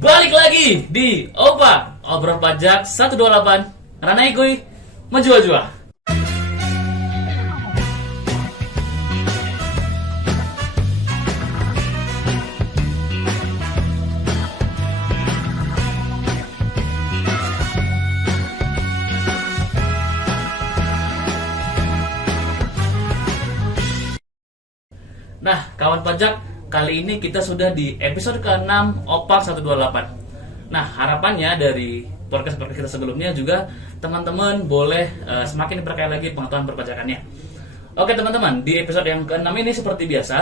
Balik lagi di OPA, Obrolan Pajak 128. Ranai kuy, menjua-jua. Nah, kawan pajak, kali ini kita sudah di episode ke-6 OPA 128. Nah, harapannya dari podcast-podcast kita sebelumnya juga teman-teman boleh semakin diperkaya lagi pengetahuan perpajakannya. Oke teman-teman, di episode yang ke-6 ini seperti biasa,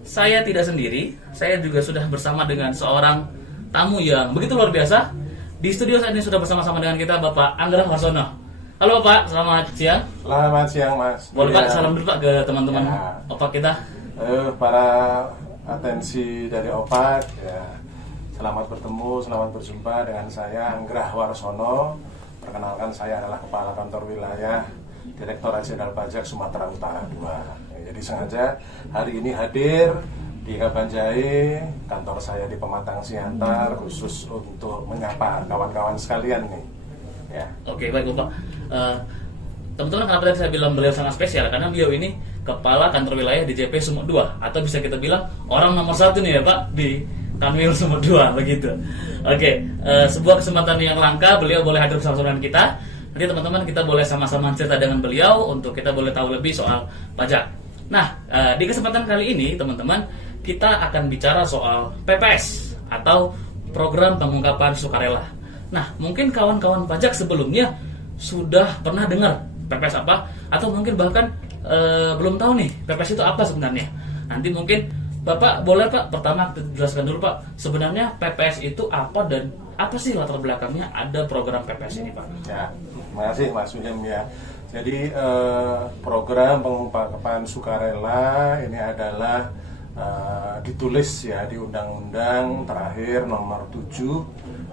saya tidak sendiri, saya juga sudah bersama dengan seorang tamu yang begitu luar biasa. Di studio saat ini sudah bersama-sama dengan kita Bapak Anggra Warsono. Halo Pak, selamat siang. Selamat siang Mas. Boleh Pak, salam dulu Pak ke teman-teman OPA kita. Para atensi dari OPA, ya, selamat bertemu, selamat berjumpa dengan saya Anggra Warsono. Perkenalkan, saya adalah Kepala Kantor Wilayah Direktorat Jenderal Pajak Sumatera Utara 2. Ya, jadi sengaja hari ini hadir di Kabanjai, kantor saya di Pematang Siantar, khusus untuk menyapa kawan-kawan sekalian nih. Ya. Oke, baik Bapak. Teman-teman, kenapa tadi saya bilang beliau sangat spesial? Karena beliau ini Kepala Kantor Wilayah DJP Sumut 2, atau bisa kita bilang orang nomor 1 nih ya Pak di Kanwil Sumut 2 begitu. Oke, sebuah kesempatan yang langka, beliau boleh hadir bersama dengan kita. Nanti teman-teman kita boleh sama-sama cerita dengan beliau untuk kita boleh tahu lebih soal pajak. Nah, di kesempatan kali ini teman-teman kita akan bicara soal PPS atau Program Pengungkapan Sukarela. Nah, mungkin kawan-kawan pajak sebelumnya sudah pernah dengar PPS apa, atau mungkin bahkan belum tahu nih PPS itu apa sebenarnya. Nanti mungkin Bapak boleh Pak pertama jelaskan dulu Pak, sebenarnya PPS itu apa dan apa sih latar belakangnya ada program PPS ini Pak? Ya, terima kasih Mas William ya. Jadi program pengungkapan sukarela ini adalah ditulis ya di Undang-Undang terakhir nomor 7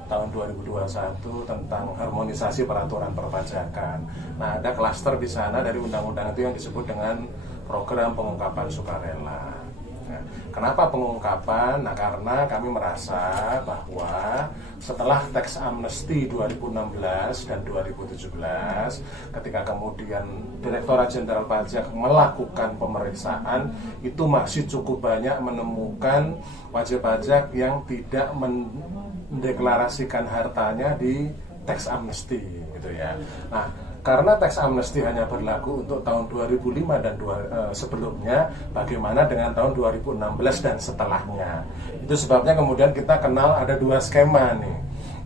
tahun 2021 tentang harmonisasi peraturan perpajakan. Nah, ada klaster di sana dari undang-undang itu yang disebut dengan program pengungkapan sukarela. Nah, kenapa pengungkapan? Nah, karena kami merasa bahwa setelah teks amnesti 2016 dan 2017, ketika kemudian Direktorat Jenderal Pajak melakukan pemeriksaan, itu masih cukup banyak menemukan wajib pajak yang tidak mendeklarasikan hartanya di teks amnesti, gitu ya. Nah, karena teks amnesti hanya berlaku untuk tahun 2005 dan sebelumnya, bagaimana dengan tahun 2016 dan setelahnya? Itu sebabnya kemudian kita kenal ada dua skema nih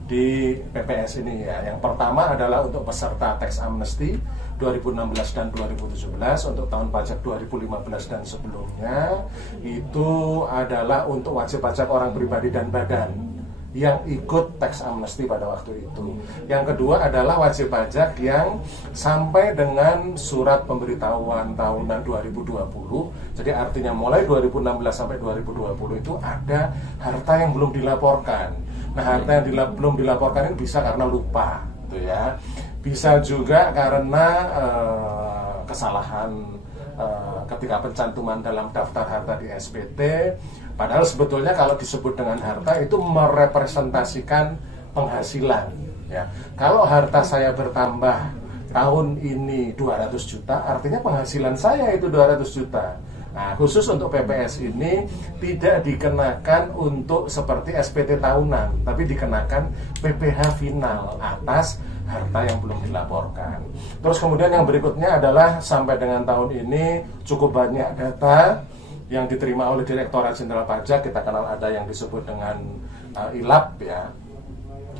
di PPS ini ya. Yang pertama adalah untuk peserta teks amnesti 2016 dan 2017, untuk tahun pajak 2015 dan sebelumnya itu adalah untuk wajib pajak orang pribadi dan badan yang ikut teks amnesti pada waktu itu. Yang kedua adalah wajib pajak yang sampai dengan surat pemberitahuan tahunan 2020. Jadi artinya mulai 2016 sampai 2020 itu ada harta yang belum dilaporkan. Nah, harta yang belum dilaporkan ini bisa karena lupa, gitu ya. Bisa juga karena kesalahan ketika pencantuman dalam daftar harta di SPT. Padahal sebetulnya kalau disebut dengan harta itu merepresentasikan penghasilan ya. Kalau harta saya bertambah tahun ini 200 juta, artinya penghasilan saya itu 200 juta. Nah, khusus untuk PPS ini tidak dikenakan untuk seperti SPT tahunan, tapi dikenakan PPh final atas harta yang belum dilaporkan. Terus kemudian yang berikutnya adalah sampai dengan tahun ini cukup banyak data yang diterima oleh Direktorat Jenderal Pajak. Kita kenal ada yang disebut dengan ILAP ya,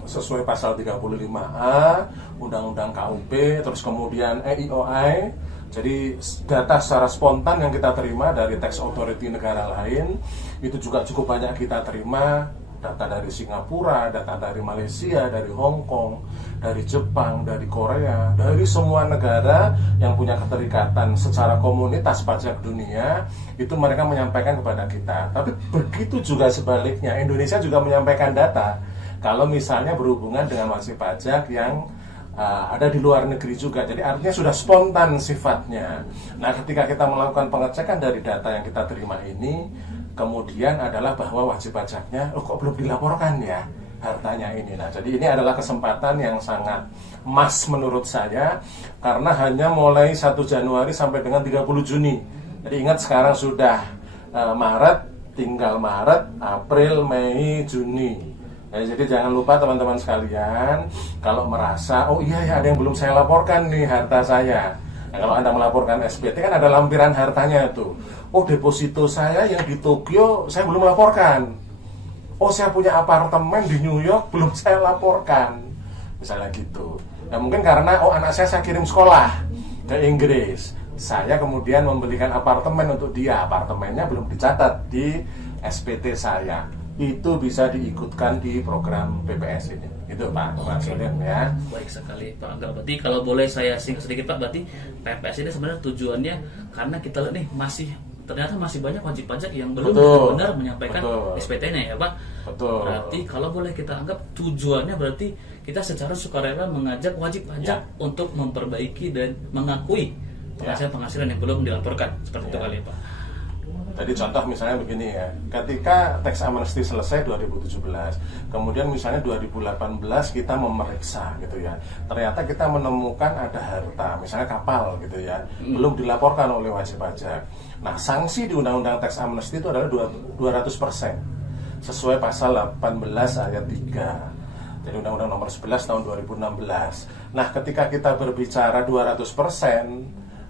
sesuai pasal 35A Undang-Undang KUP, terus kemudian EIOI. Jadi data secara spontan yang kita terima dari tax authority negara lain itu juga cukup banyak kita terima. Data dari Singapura, data dari Malaysia, dari Hong Kong, dari Jepang, dari Korea, dari semua negara yang punya keterikatan secara komunitas pajak dunia, itu mereka menyampaikan kepada kita. Tapi begitu juga sebaliknya, Indonesia juga menyampaikan data kalau misalnya berhubungan dengan wajib pajak yang ada di luar negeri juga. Jadi artinya sudah spontan sifatnya. Nah, ketika kita melakukan pengecekan dari data yang kita terima ini, kemudian adalah bahwa wajib pajaknya kok belum dilaporkan ya. hartanya ini. Nah, jadi ini adalah kesempatan yang sangat emas menurut saya, karena hanya mulai 1 Januari sampai dengan 30 Juni. Jadi ingat sekarang sudah Maret, tinggal Maret, April, Mei, Juni. Nah, jadi jangan lupa teman-teman sekalian, kalau merasa, oh iya ya ada yang belum saya laporkan nih harta saya. Nah, kalau Anda melaporkan SPT kan ada lampiran hartanya itu. Oh, deposito saya yang di Tokyo saya belum laporkan. Oh, saya punya apartemen di New York belum saya laporkan. Misalnya gitu. Nah, mungkin karena anak saya kirim sekolah ke Inggris. Saya kemudian membelikan apartemen untuk dia. Apartemennya belum dicatat di SPT saya. Itu bisa diikutkan di program PPS ini. Itu Pak William ya. Baik sekali Pak Angga. Berarti kalau boleh saya singkat sedikit Pak, berarti PPS ini sebenarnya tujuannya karena kita lihat nih ternyata masih banyak wajib pajak yang belum benar-benar menyampaikan SPT-nya ya Pak. Betul. Berarti kalau boleh kita anggap tujuannya berarti kita secara sukarela mengajak wajib pajak untuk memperbaiki dan mengakui penghasilan yang belum dilaporkan. Seperti itu kali ya Pak. Jadi contoh misalnya begini ya, ketika tax amnesty selesai 2017, kemudian misalnya 2018 kita memeriksa gitu ya, ternyata kita menemukan ada harta, misalnya kapal gitu ya, belum dilaporkan oleh wajib pajak. Nah, sanksi di Undang-Undang Tax Amnesty itu adalah 200%, sesuai pasal 18 ayat 3. Jadi Undang-Undang nomor 11 tahun 2016. Nah, ketika kita berbicara 200%,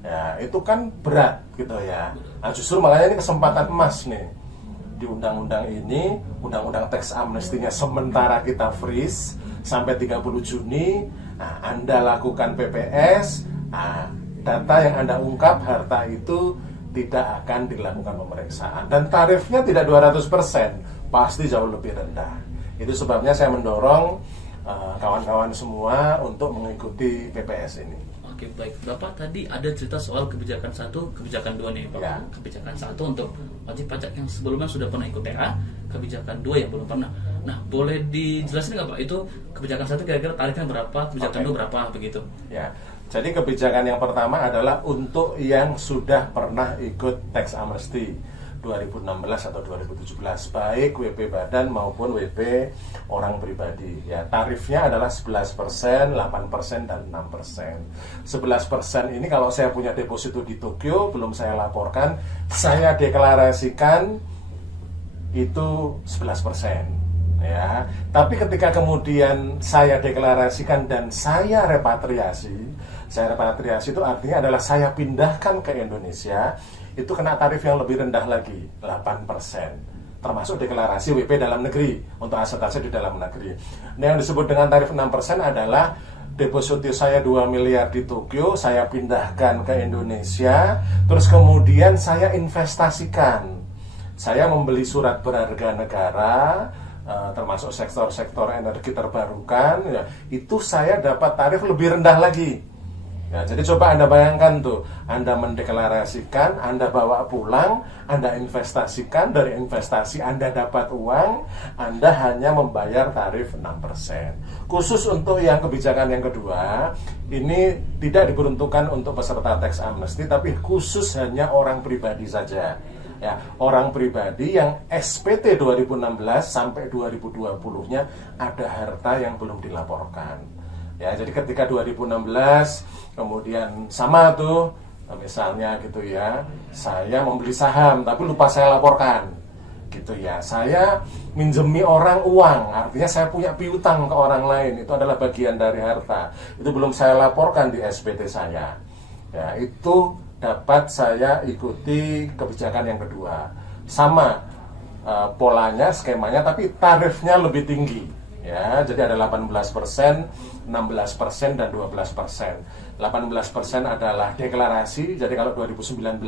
ya itu kan berat gitu ya. Nah, justru makanya ini kesempatan emas nih. Di undang-undang ini, undang-undang tax amnestinya sementara kita freeze sampai 30 Juni. Nah, Anda lakukan PPS, data yang Anda ungkap harta itu tidak akan dilakukan pemeriksaan, dan tarifnya tidak 200%, pasti jauh lebih rendah. Itu sebabnya saya mendorong kawan-kawan semua untuk mengikuti PPS ini. Oke, baik. Bapak tadi ada cerita soal kebijakan 1, kebijakan 2 nih Pak. Ya. Kebijakan 1 untuk wajib pajak yang sebelumnya sudah pernah ikut TA, kebijakan 2 yang belum pernah. Nah, boleh dijelasin nggak Pak, itu kebijakan 1 kira-kira tarifnya berapa, kebijakan 2 berapa begitu? Ya, jadi kebijakan yang pertama adalah untuk yang sudah pernah ikut tax amnesty 2016 atau 2017, baik WP badan maupun WP orang pribadi. Ya, tarifnya adalah 11%, 8%, dan 6%. 11% ini kalau saya punya deposito di Tokyo, belum saya laporkan, saya deklarasikan itu 11%. Ya, tapi ketika kemudian saya deklarasikan dan saya repatriasi itu artinya adalah saya pindahkan ke Indonesia, itu kena tarif yang lebih rendah lagi, 8%, termasuk deklarasi WP dalam negeri untuk aset-aset di dalam negeri. Nah, yang disebut dengan tarif 6% adalah deposito saya 2 miliar di Tokyo, saya pindahkan ke Indonesia, terus kemudian saya investasikan. Saya membeli surat berharga negara, termasuk sektor-sektor energi terbarukan, ya, itu saya dapat tarif lebih rendah lagi. Ya, jadi coba Anda bayangkan tuh, Anda mendeklarasikan, Anda bawa pulang, Anda investasikan, dari investasi Anda dapat uang, Anda hanya membayar tarif 6%. Khusus untuk yang kebijakan yang kedua, ini tidak diperuntukkan untuk peserta tax amnesty, tapi khusus hanya orang pribadi saja. Ya, orang pribadi yang SPT 2016 sampai 2020-nya ada harta yang belum dilaporkan. Ya, jadi ketika 2016 kemudian sama tuh, misalnya gitu ya, saya membeli saham tapi lupa saya laporkan, gitu ya. Saya minjemi orang uang, artinya saya punya piutang ke orang lain, itu adalah bagian dari harta. Itu belum saya laporkan di SPT saya. Ya, itu dapat saya ikuti kebijakan yang kedua. Sama polanya, skemanya, tapi tarifnya lebih tinggi. Ya, jadi ada 18%, 16%, dan 12%. 18% adalah deklarasi. Jadi kalau 2019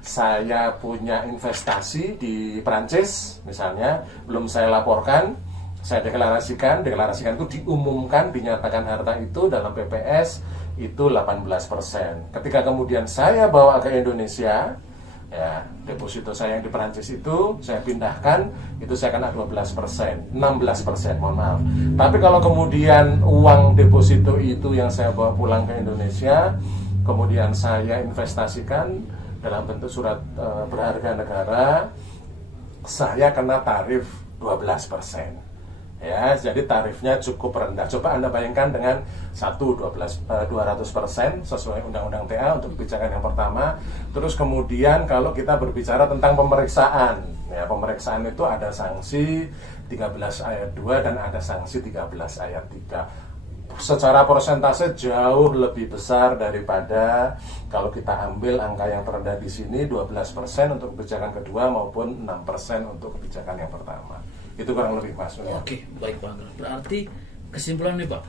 saya punya investasi di Perancis misalnya, belum saya laporkan, saya deklarasikan itu diumumkan, dinyatakan harta itu dalam PPS, itu 18%. Ketika kemudian saya bawa ke Indonesia, ya, deposito saya yang di Perancis itu saya pindahkan, itu saya kena 12%, 16%, mohon maaf. Tapi kalau kemudian uang deposito itu yang saya bawa pulang ke Indonesia, kemudian saya investasikan dalam bentuk surat berharga negara, saya kena tarif 12%. Ya, jadi tarifnya cukup rendah. Coba Anda bayangkan dengan 200% sesuai Undang-Undang TA untuk kebijakan yang pertama. Terus kemudian kalau kita berbicara tentang pemeriksaan, ya pemeriksaan itu ada sanksi 13 ayat 2 dan ada sanksi 13 ayat 3. Secara persentase jauh lebih besar daripada kalau kita ambil angka yang terendah di sini 12% untuk kebijakan kedua maupun 6% untuk kebijakan yang pertama. Itu kurang lebih Mas. Oke, baik Pak. Berarti kesimpulan nih Pak,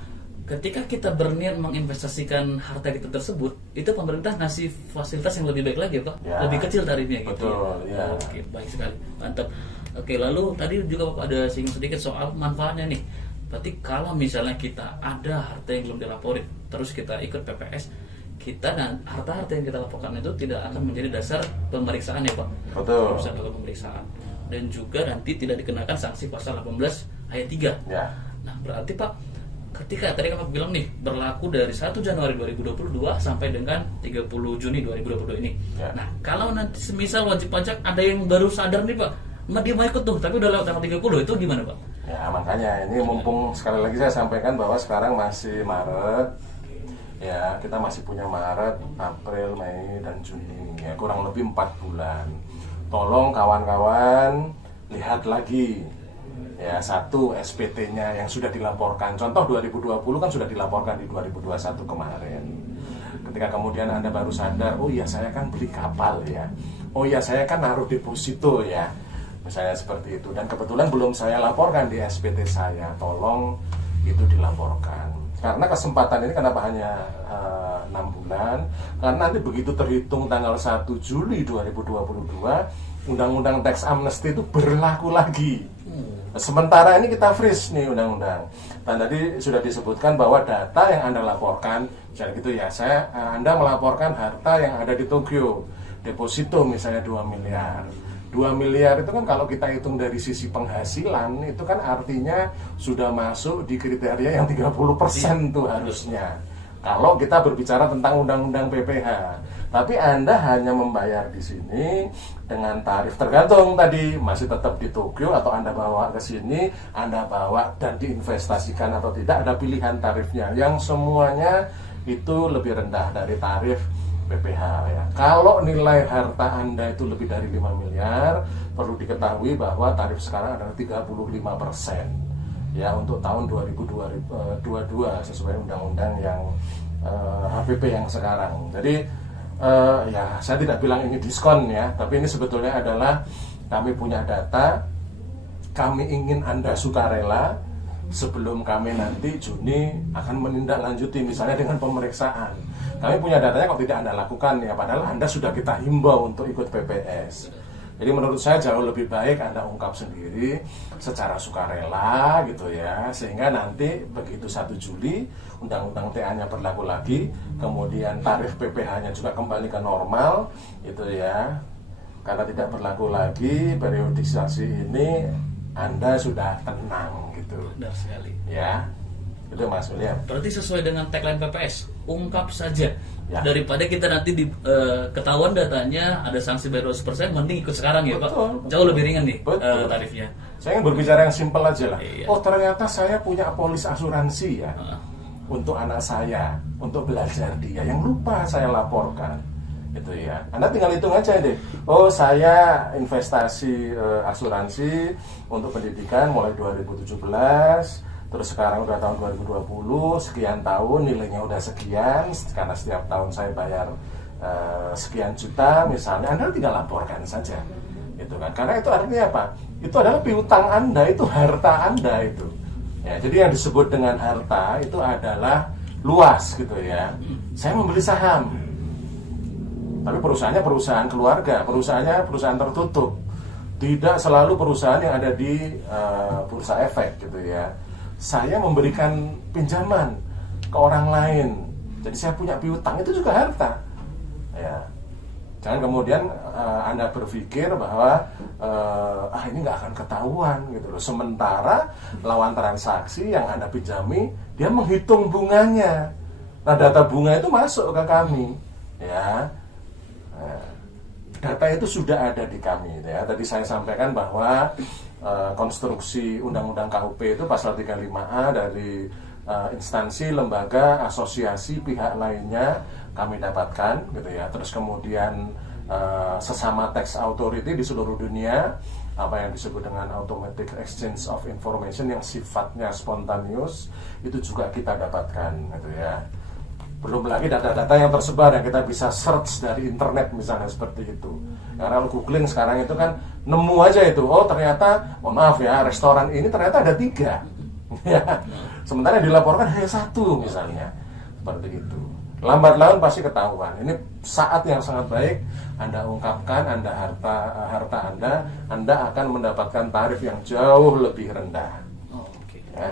ketika kita berniat menginvestasikan harta kita tersebut, itu pemerintah ngasih fasilitas yang lebih baik lagi Pak, ya, lebih kecil tarifnya gitu. Betul, ya. Oke, baik sekali, mantap. Oke, lalu tadi juga Bapak ada singgung sedikit soal manfaatnya nih. Berarti kalau misalnya kita ada harta yang belum dilaporin, terus kita ikut PPS, kita dan harta-harta yang kita laporkan itu tidak akan menjadi dasar pemeriksaan ya Pak. Betul. Dasar dalam pemeriksaan. Dan juga nanti tidak dikenakan sanksi pasal 18 ayat 3. Ya. Nah, berarti Pak, ketika tadi Bapak bilang nih berlaku dari 1 Januari 2022 sampai dengan 30 Juni 2022 ini. Ya. Nah, kalau nanti semisal wajib pajak ada yang baru sadar nih Pak, dia mau ikut tuh, tapi udah lewat tanggal 30, itu gimana Pak? Ya, makanya ini mumpung sekali lagi saya sampaikan bahwa sekarang masih Maret. Ya, kita masih punya Maret, April, Mei, dan Juni. Ya, kurang lebih 4 bulan. Tolong kawan-kawan lihat lagi ya, satu SPT-nya yang sudah dilaporkan. Contoh 2020 kan sudah dilaporkan di 2021 kemarin. Ketika kemudian Anda baru sadar, oh iya saya kan beli kapal ya, oh iya saya kan naruh deposito ya, misalnya seperti itu. Dan kebetulan belum saya laporkan di SPT saya, tolong itu dilaporkan. Karena kesempatan ini kenapa hanya 6 bulan? Karena nanti begitu terhitung tanggal 1 Juli 2022, Undang-Undang Tax Amnesty itu berlaku lagi. Sementara ini kita freeze nih undang-undang. Dan tadi sudah disebutkan bahwa data yang Anda laporkan, misalnya gitu ya, Anda melaporkan harta yang ada di Tokyo, deposito misalnya 2 miliar. 2 miliar itu kan kalau kita hitung dari sisi penghasilan, itu kan artinya sudah masuk di kriteria yang 30% tuh harusnya. Kalau kita berbicara tentang undang-undang PPh. Tapi Anda hanya membayar di sini dengan tarif tergantung tadi masih tetap di Tokyo atau Anda bawa ke sini, Anda bawa dan diinvestasikan atau tidak, ada pilihan tarifnya yang semuanya itu lebih rendah dari tarif PPh ya. Kalau nilai harta Anda itu lebih dari 5 miliar, perlu diketahui bahwa tarif sekarang adalah 35% ya untuk tahun 2022 sesuai undang-undang yang HPP yang sekarang. Jadi ya saya tidak bilang ini diskon ya, tapi ini sebetulnya adalah kami punya data, kami ingin Anda sukarela sebelum kami nanti Juni akan menindaklanjuti misalnya dengan pemeriksaan. Kami punya datanya kok tidak Anda lakukan ya, padahal Anda sudah kita himbau untuk ikut PPS. Jadi menurut saya jauh lebih baik Anda ungkap sendiri secara sukarela gitu ya, sehingga nanti begitu 1 Juli Undang-Undang TA-nya berlaku lagi, kemudian tarif PPh-nya juga kembali ke normal gitu ya. Karena tidak berlaku lagi periodisasi ini, Anda sudah tenang gitu. Benar sekali. Ya. Itu Mas William. Berarti sesuai dengan tagline PPS, ungkap saja. Ya. Daripada kita nanti ketahuan datanya ada sanksi bayar 100%, mending ikut sekarang ya Pak. Betul. Jauh lebih ringan nih tarifnya. Saya ingin berbicara yang simpel aja lah. Iya. Oh ternyata saya punya polis asuransi ya untuk anak saya, untuk belajar dia, yang lupa saya laporkan. Itu ya. Anda tinggal hitung aja deh. Oh saya investasi asuransi untuk pendidikan mulai 2017. Terus sekarang udah tahun 2020, sekian tahun nilainya udah sekian, karena setiap tahun saya bayar sekian juta misalnya, Anda tinggal laporkan saja, gitu kan? Karena itu artinya apa? Itu adalah piutang Anda, itu harta Anda itu. Ya, jadi yang disebut dengan harta itu adalah luas gitu ya. Saya membeli saham, tapi perusahaannya perusahaan keluarga, perusahaannya perusahaan tertutup, tidak selalu perusahaan yang ada di bursa efek gitu ya. Saya memberikan pinjaman ke orang lain, jadi saya punya piutang, itu juga harta ya. Jangan kemudian Anda berpikir bahwa ini nggak akan ketahuan gitu loh. Sementara lawan transaksi yang Anda pinjami, dia menghitung bunganya. Nah data bunga itu masuk ke kami ya. Data itu sudah ada di kami ya. Tadi saya sampaikan bahwa konstruksi Undang-Undang KUP itu pasal 35A dari instansi, lembaga, asosiasi, pihak lainnya kami dapatkan gitu ya. Terus kemudian sesama tax authority di seluruh dunia, apa yang disebut dengan automatic exchange of information yang sifatnya spontaneous, itu juga kita dapatkan gitu ya. Belum lagi data-data yang tersebar yang kita bisa search dari internet misalnya seperti itu. Karena kalau googling sekarang itu kan nemu aja itu, oh ternyata, mohon maaf ya, restoran ini ternyata ada 3 ya. Sementara yang dilaporkan hanya 1 misalnya, seperti itu. Lambat laun pasti ketahuan. Ini saat yang sangat baik Anda ungkapkan, harta Anda akan mendapatkan tarif yang jauh lebih rendah. Oh, oke. Ya.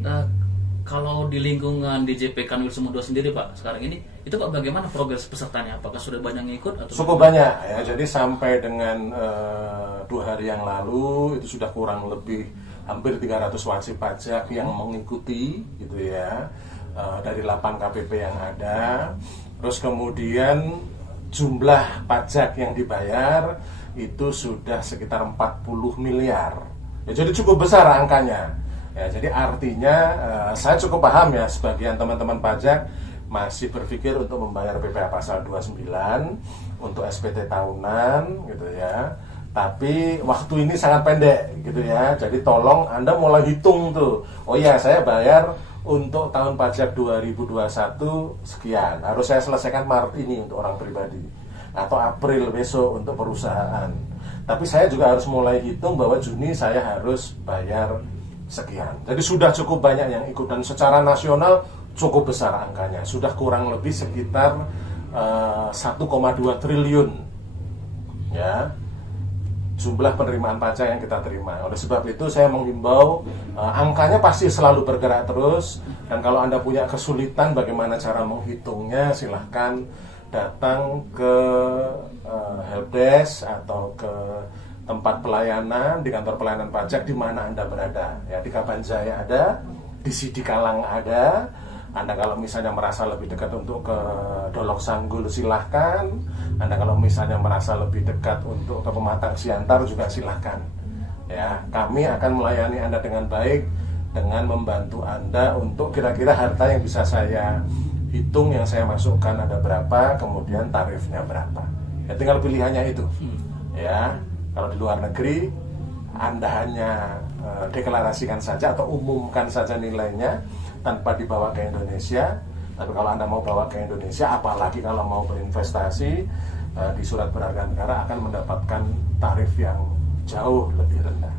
Nah, kalau di lingkungan DJP Kanwil Sumut 2 sendiri Pak, sekarang ini itu Pak bagaimana progres pesertanya? Apakah sudah banyak yang ikut? Atau Cukup banyak ya. Jadi sampai dengan 2 hari yang lalu itu sudah kurang lebih hampir 300 wajib pajak yang mengikuti gitu ya, dari 8 KPP yang ada. Terus kemudian jumlah pajak yang dibayar itu sudah sekitar 40 miliar ya, jadi cukup besar angkanya ya. Jadi artinya saya cukup paham ya, sebagian teman-teman pajak masih berpikir untuk membayar PPh pasal 29 untuk SPT tahunan gitu ya. Tapi waktu ini sangat pendek gitu ya. Jadi tolong Anda mulai hitung tuh. Oh iya, saya bayar untuk tahun pajak 2021 sekian. Harus saya selesaikan Maret ini untuk orang pribadi, atau April besok untuk perusahaan. Tapi saya juga harus mulai hitung bahwa Juni saya harus bayar sekian. Jadi sudah cukup banyak yang ikut, dan secara nasional cukup besar angkanya. Sudah kurang lebih sekitar 1,2 triliun ya, jumlah penerimaan pajak yang kita terima. Oleh sebab itu saya menghimbau, angkanya pasti selalu bergerak terus, dan kalau Anda punya kesulitan bagaimana cara menghitungnya, silahkan datang ke helpdesk atau ke tempat pelayanan di kantor pelayanan pajak di mana Anda berada. Ya, di Kabanjaya ada, di Sidikalang ada. Anda kalau misalnya merasa lebih dekat untuk ke Dolok Sanggul silahkan. Anda kalau misalnya merasa lebih dekat untuk ke Pematang Siantar juga silahkan. Ya, kami akan melayani Anda dengan baik, dengan membantu Anda untuk kira-kira harta yang bisa saya hitung, yang saya masukkan ada berapa, kemudian tarifnya berapa. Ya, tinggal pilihannya itu. Ya, kalau di luar negeri Anda hanya deklarasikan saja atau umumkan saja nilainya tanpa dibawa ke Indonesia. Tapi kalau Anda mau bawa ke Indonesia, apalagi kalau mau berinvestasi di surat berharga negara, akan mendapatkan tarif yang jauh lebih rendah.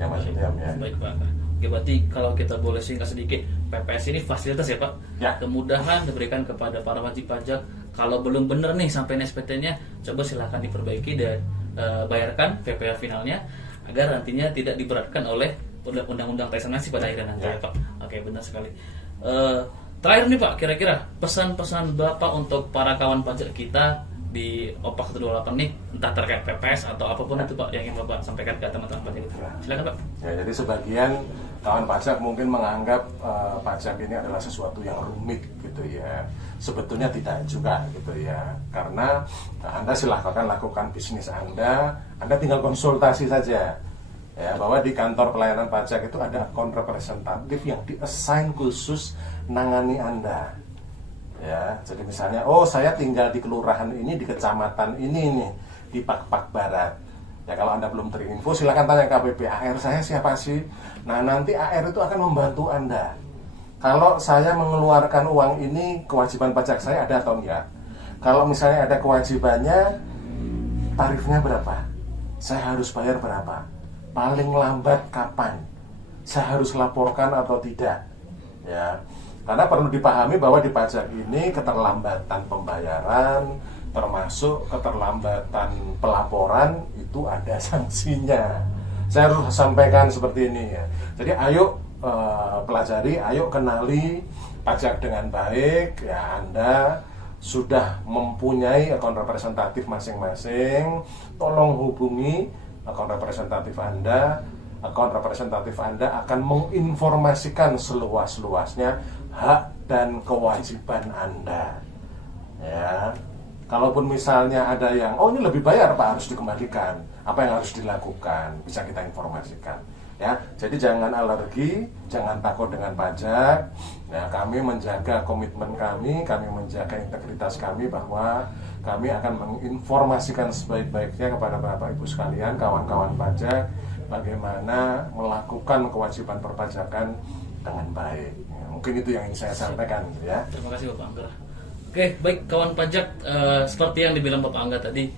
Ya Mas William ya. Baik Pak. Oke, berarti kalau kita boleh singkat sedikit, PPS ini fasilitas ya Pak? Ya. Kemudahan diberikan kepada para wajib pajak. Kalau belum benar nih sampai SPT-nya, coba silahkan diperbaiki dan bayarkan PPh finalnya, agar nantinya tidak diberatkan oleh undang-undang tax amnesty pada akhirnya nanti ya Pak. Oke, benar sekali. Terakhir nih Pak, kira-kira pesan-pesan Bapak untuk para kawan pajak kita di OPAK 128 nih, entah terkait PPS atau apapun itu Pak, yang ingin Bapak sampaikan ke teman-teman pajak itu. Silakan Pak. Ya, jadi sebagian kawan pajak mungkin menganggap pajak ini adalah sesuatu yang rumit gitu ya. Sebetulnya tidak juga gitu ya. Karena Anda silahkan lakukan bisnis Anda tinggal konsultasi saja. Ya, bahwa di kantor pelayanan pajak itu ada akun representatif yang di-assign khusus nangani Anda. Ya, jadi misalnya, oh saya tinggal di kelurahan ini, di kecamatan ini nih, di Pak Barat. Ya, kalau Anda belum terinfo, silakan tanya KPP, AR saya siapa sih? Nah, nanti AR itu akan membantu Anda. Kalau saya mengeluarkan uang ini, kewajiban pajak saya ada atau enggak? Kalau misalnya ada kewajibannya, tarifnya berapa? Saya harus bayar berapa? Paling lambat kapan? Saya harus laporkan atau tidak? Ya, karena perlu dipahami bahwa di pajak ini keterlambatan pembayaran, termasuk keterlambatan pelaporan, itu ada sanksinya. Saya harus sampaikan seperti ini ya. Jadi ayo pelajari, ayo kenali pajak dengan baik. Ya, Anda sudah mempunyai akun representatif masing-masing, tolong hubungi akun representatif Anda. Akun representatif Anda akan menginformasikan seluas-luasnya hak dan kewajiban Anda. Ya, Kalaupun misalnya ada yang, oh ini lebih bayar Pak, harus dikembalikan. Apa yang harus dilakukan? Bisa kita informasikan. Ya, jadi jangan alergi, jangan takut dengan pajak. Ya, kami menjaga komitmen kami menjaga integritas kami bahwa kami akan menginformasikan sebaik-baiknya kepada Bapak Ibu sekalian, kawan-kawan pajak, bagaimana melakukan kewajiban perpajakan dengan baik. Ya, mungkin itu yang ingin saya sampaikan, ya. Terima kasih Bapak Angga. Oke, baik kawan pajak, seperti yang dibilang Bapak Angga tadi,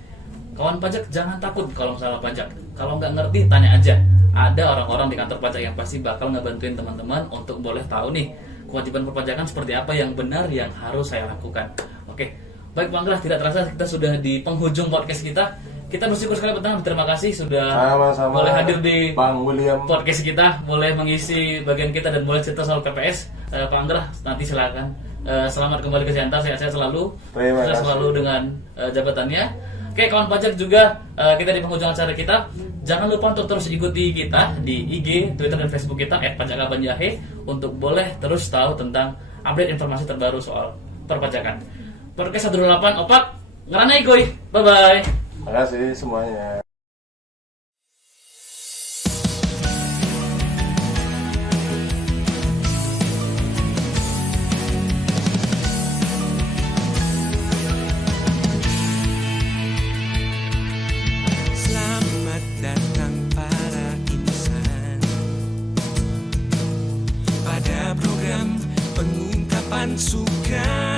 kawan pajak jangan takut kalau masalah pajak. Kalau nggak ngerti tanya aja. Ada orang-orang di kantor pajak yang pasti bakal ngebantuin teman-teman untuk boleh tahu nih kewajiban perpajakan seperti apa yang benar yang harus saya lakukan. Oke, baik Pak Angga, tidak terasa kita sudah di penghujung podcast kita. Kita bersyukur sekali Pak Angga, terima kasih sudah Sama-sama, boleh hadir di Bang William podcast kita, boleh mengisi bagian kita dan boleh cerita soal PPS. Pak Angga, nanti silakan. Selamat kembali ke Siantar, sehat-sehat selalu. Terima Sukses kasih. selalu dengan jabatannya. Oke, kawan pajak juga, kita di penghujung acara kita. Jangan lupa untuk terus ikuti kita di IG, Twitter, dan Facebook kita @pajakkabanjahe untuk boleh terus tahu tentang update informasi terbaru soal perpajakan. Podcast 128 Opak ngeranai kuy. Bye-bye. Terima kasih semuanya. Selamat datang para insan pada program pengungkapan suka.